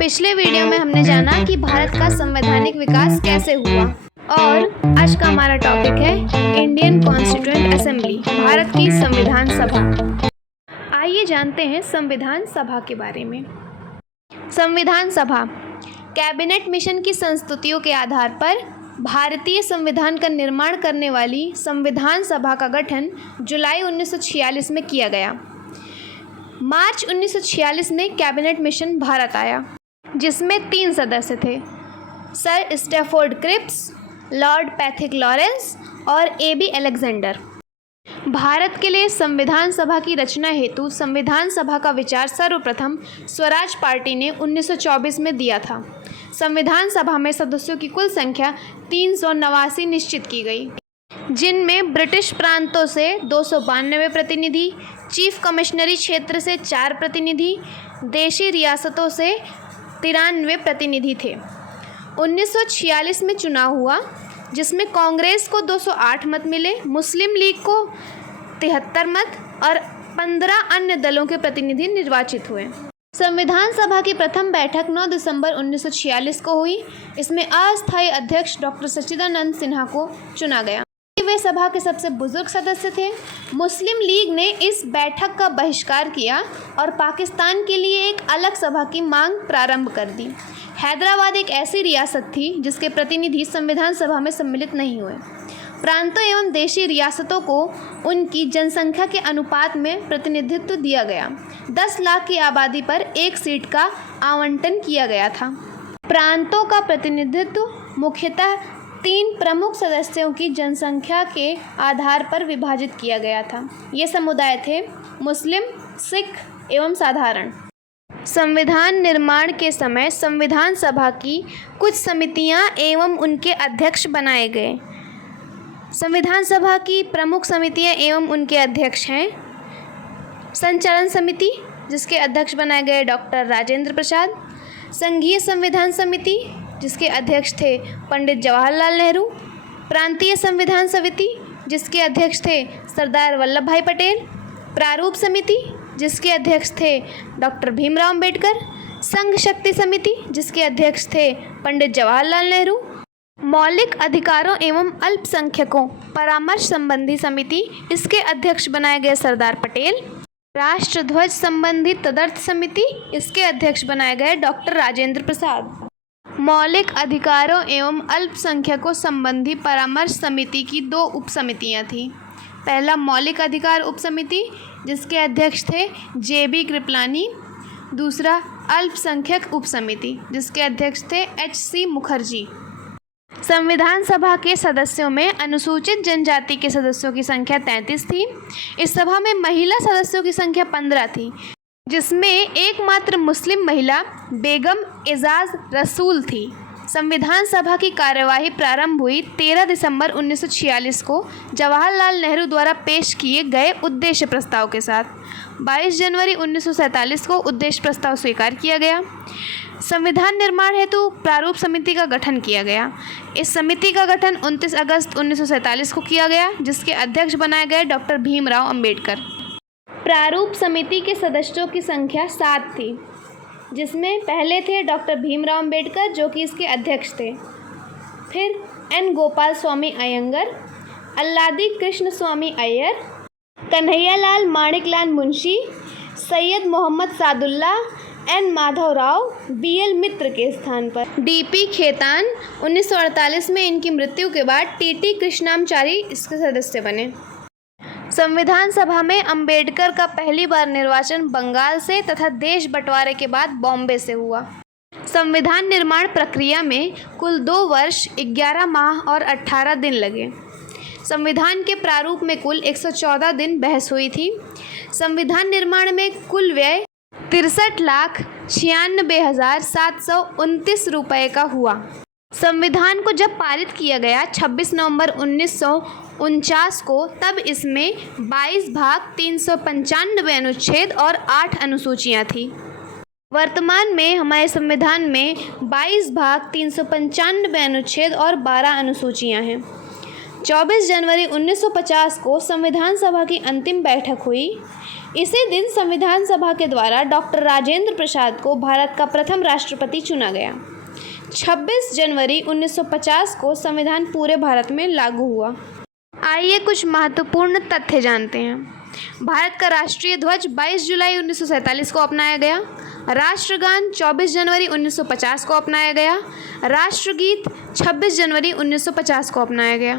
पिछले वीडियो में हमने जाना कि भारत का संवैधानिक विकास कैसे हुआ और आज का हमारा टॉपिक है इंडियन कॉन्स्टिट्यूएंट असेंबली, भारत की संविधान सभा। आइए जानते हैं संविधान सभा के बारे में। संविधान सभा कैबिनेट मिशन की संस्तुतियों के आधार पर भारतीय संविधान का निर्माण करने वाली संविधान सभा का गठन जुलाई 1946 में किया गया। मार्च 1946 में कैबिनेट मिशन भारत आया, जिसमें 3 सदस्य थे, sir Stafford Cripps, Lord Pethick Lawrence और A.B. अलेक्जेंडर। भारत के लिए संविधान सभा की रचना हेतु संविधान सभा का विचार सर्वप्रथम स्वराज पार्टी ने 1924 में दिया था। संविधान सभा में सदस्यों की कुल संख्या 389 निश्चित की गई, जिनमें ब्रिटिश प्रांतों से 292 प्रतिनिधि, चीफ कमिश्नरी क्षेत्र से 4 प्रतिनिधि, देशी रियासतों से 93 प्रतिनिधि थे। 1946 में चुनाव हुआ, जिसमें कांग्रेस को 208 मत मिले, मुस्लिम लीग को 73 मत और 15 अन्य दलों के प्रतिनिधि निर्वाचित हुए। संविधान सभा की प्रथम बैठक 9 दिसंबर 1946 को हुई। इसमें अस्थायी अध्यक्ष डॉक्टर सच्चिदानंद सिन्हा को चुना गया। वे सभा के सबसे बुजुर्ग सदस्य थे। मुस्लिम लीग ने इस बैठक का बहिष्कार किया और पाकिस्तान के लिए एक अलग सभा की मांग प्रारंभ कर दी। हैदराबाद एक ऐसी रियासत थी जिसके प्रतिनिधि संविधान सभा में सम्मिलित नहीं हुए। प्रांतों एवं देशी रियासतों को उनकी जनसंख्या के अनुपात में प्रतिनिधित्व दिया गया। 10 लाख की आबादी पर 1 सीट का आवंटन किया गया था। प्रांतों का प्रतिनिधित्व मुख्यतः 3 प्रमुख सदस्यों की जनसंख्या के आधार पर विभाजित किया गया था। ये समुदाय थे मुस्लिम, सिख एवं साधारण। संविधान निर्माण के समय संविधान सभा की कुछ समितियां एवं उनके अध्यक्ष बनाए गए। संविधान सभा की प्रमुख समितियां एवं उनके अध्यक्ष हैं संचालन समिति, जिसके अध्यक्ष बनाए गए डॉक्टर राजेंद्र प्रसाद, संघीय संविधान समिति, जिसके अध्यक्ष थे पंडित जवाहरलाल नेहरू, प्रांतीय संविधान समिति, जिसके अध्यक्ष थे सरदार वल्लभ भाई पटेल, प्रारूप समिति, जिसके अध्यक्ष थे डॉक्टर भीमराव अंबेडकर, संघ शक्ति समिति, जिसके अध्यक्ष थे पंडित जवाहरलाल नेहरू, मौलिक अधिकारों एवं अल्पसंख्यकों परामर्श संबंधी समिति, इसके अध्यक्ष बनाए गए सरदार पटेल, राष्ट्रध्वज संबंधी तदर्थ समिति, इसके अध्यक्ष बनाए गए डॉक्टर राजेंद्र प्रसाद। मौलिक अधिकारों एवं अल्पसंख्यकों संबंधी परामर्श समिति की 2 उपसमितियां थीं। पहला मौलिक अधिकार उपसमिति, जिसके अध्यक्ष थे J.B. कृपलानी। दूसरा अल्पसंख्यक उपसमिति, जिसके अध्यक्ष थे H.C. मुखर्जी। संविधान सभा के सदस्यों में अनुसूचित जनजाति के सदस्यों की संख्या 33 थी। इस सभा में महिला सदस्यों की संख्या 15 थी, जिसमें एकमात्र मुस्लिम महिला बेगम एजाज रसूल थी। संविधान सभा की कार्यवाही प्रारंभ हुई 13 दिसंबर 1946 को जवाहरलाल नेहरू द्वारा पेश किए गए उद्देश्य प्रस्ताव के साथ। 22 जनवरी 1947 को उद्देश्य प्रस्ताव स्वीकार किया गया। संविधान निर्माण हेतु प्रारूप समिति का गठन किया गया। इस समिति का गठन 29 अगस्त 1947 को किया गया, जिसके अध्यक्ष बनाए गए डॉक्टर भीमराव अंबेडकर। प्रारूप समिति के सदस्यों की संख्या 7 थी, जिसमें पहले थे डॉक्टर भीमराव अंबेडकर, जो कि इसके अध्यक्ष थे। फिर N. गोपाल स्वामी अयंगर, अल्लादी कृष्ण स्वामी अय्यर, कन्हैयालाल माणिकलाल मुंशी, सैयद मोहम्मद सादुल्ला, N. माधव राव, B.L. मित्र के स्थान पर D.P. खेतान। 1948 में इनकी मृत्यु के बाद T.T. कृष्णामचारी इसके सदस्य बने। संविधान सभा में अंबेडकर का पहली बार निर्वाचन बंगाल से तथा देश बंटवारे के बाद बॉम्बे से हुआ। संविधान निर्माण प्रक्रिया में कुल 2 वर्ष, 11 माह और 18 दिन लगे। संविधान के प्रारूप में कुल 114 दिन बहस हुई थी। संविधान निर्माण में कुल व्यय 63,96,729 रुपये का हुआ। संविधान को जब पारित किया गया 26 नवंबर 1949 को, तब इसमें 22 भाग, 395 अनुच्छेद और 8 अनुसूचियां थी। वर्तमान में हमारे संविधान में 22 भाग, 395 अनुच्छेद और 12 अनुसूचियां हैं। 24 जनवरी 1950 को संविधान सभा की अंतिम बैठक हुई। इसी दिन संविधान सभा के द्वारा डॉक्टर राजेंद्र प्रसाद को भारत का प्रथम राष्ट्रपति चुना गया। 26 जनवरी 1950 को संविधान पूरे भारत में लागू हुआ। आइए कुछ महत्वपूर्ण तथ्य जानते हैं। भारत का राष्ट्रीय ध्वज 22 जुलाई 1947 को अपनाया गया। राष्ट्रगान 24 जनवरी 1950 को अपनाया गया। राष्ट्रगीत 26 जनवरी 1950 को अपनाया गया।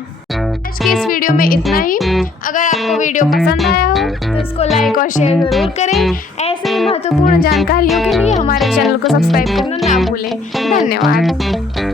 आज के इस वीडियो में इतना ही। अगर आपको वीडियो पसंद आया हो तो इसको लाइक और शेयर ज़रूर करें। ऐसे ही महत्वपूर्ण जानकारियों के लिए हमारे चैनल को सब्सक्राइब करना ना भूलें। धन्यवाद।